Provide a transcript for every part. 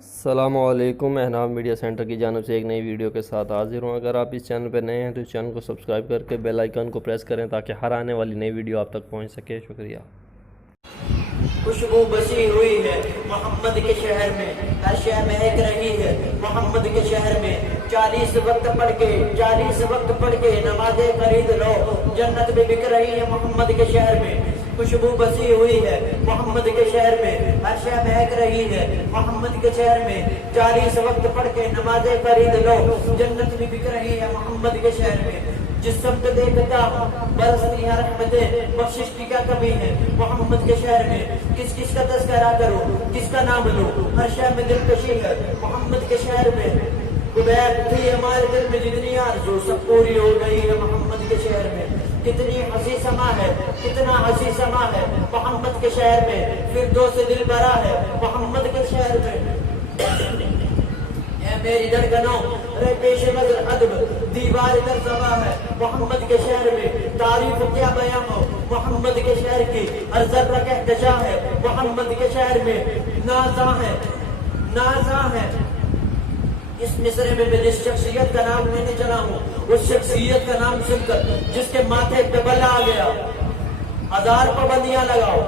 السلام علیکم، احناف میڈیا سینٹر کی جانب سے ایک نئی ویڈیو کے ساتھ حاضر ہوں۔ اگر آپ اس چینل پہ نئے ہیں تو اس چینل کو سبسکرائب کر کے بیل آئیکن کو پریس کریں تاکہ ہر آنے والی نئی ویڈیو آپ تک پہنچ سکے۔ شکریہ۔ خوشبو بسی ہوئی ہے محمد کے شہر میں، ہر شے مہک رہی ہے محمد کے شہر میں۔ 40 وقت پڑھ کے نمازیں خرید لو، جنت بھی بک رہی ہے محمد کے شہر میں۔ خوشبو بسی ہوئی ہے محمد کے شہر میں، ہر شے مہک رہی ہے محمد کے شہر میں۔ 40 وقت پڑھ کے نمازیں خرید لو، جنت بھی بک رہی ہے محمد کے شہر میں۔ جس سمت دیکھتا ہوں برستی ہے رحمتیں، بخشش کی کیا کمی ہے محمد کے شہر میں۔ کس کس کا تذکرہ کروں، کس کا نام لوں، ہر شے میں دلکشی ہے محمد کے شہر میں۔ قبیل تھی ہمارے دل میں جتنی آرزو، سب پوری ہو گئی ہے محمد کے شہر میں۔ کتنی ہنسی سما ہے، کتنا ہنسی سما ہے محمد کے شہر میں۔ فردوس دل بھرا ہے محمد کے شہر میں۔ اے میری دھڑکنوں رے پیش نظر ادب، دیوار در زباں ہے محمد کے شہر میں۔ تعریف کیا بیان ہو محمد کے شہر کی، ہر ذرہ کہتجا ہے محمد کے شہر میں۔ نازاں ہے اس مصرے میں جس شخصیت کا نام میں نے جنا ہوں، اس شخصیت کا نام سن کر جس کے ماتھے پہ بلا آ گیا، ہزار پابندیاں لگاؤ،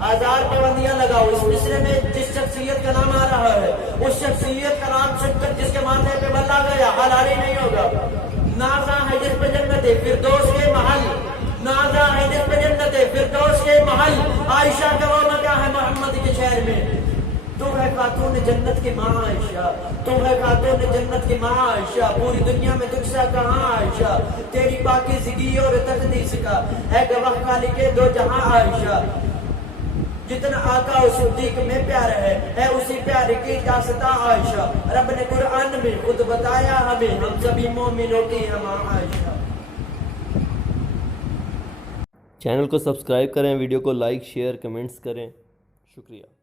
ہزار پابندیاں لگاؤ۔ اس مصرے میں جس شخصیت کا نام آ رہا ہے، اس شخصیت کا نام سن کر جس کے ماتھے پہ بلا آ گیا، حلالی نہیں ہوگا۔ نازاں ہے جس پہ جنت فردوس کے محل، نازاں ہے جس پہ جنت فردوس کے محل۔ عائشہ کا وہ مکان ہے محمد کے شہر میں۔ تم ہے خاتون جنت کی ماں عائشہ، تم ہے خاتون جنت کی ماں عائشہ، پوری دنیا میں تجھ سا کہاں عائشہ۔ تیری پاکیزگی اور تقدیس کا ہے گواہ خالق دو جہاں عائشہ۔ جتنا آقا و صدیق میں پیار ہے اسی پیار کی داستاں عائشہ۔ رب نے قرآن میں خود بتایا ہمیں، ہم سبھی مومنوں کی ماں عائشہ۔ چینل کو سبسکرائب کریں، ویڈیو کو لائک، شیئر، کمنٹس کریں۔ شکریہ۔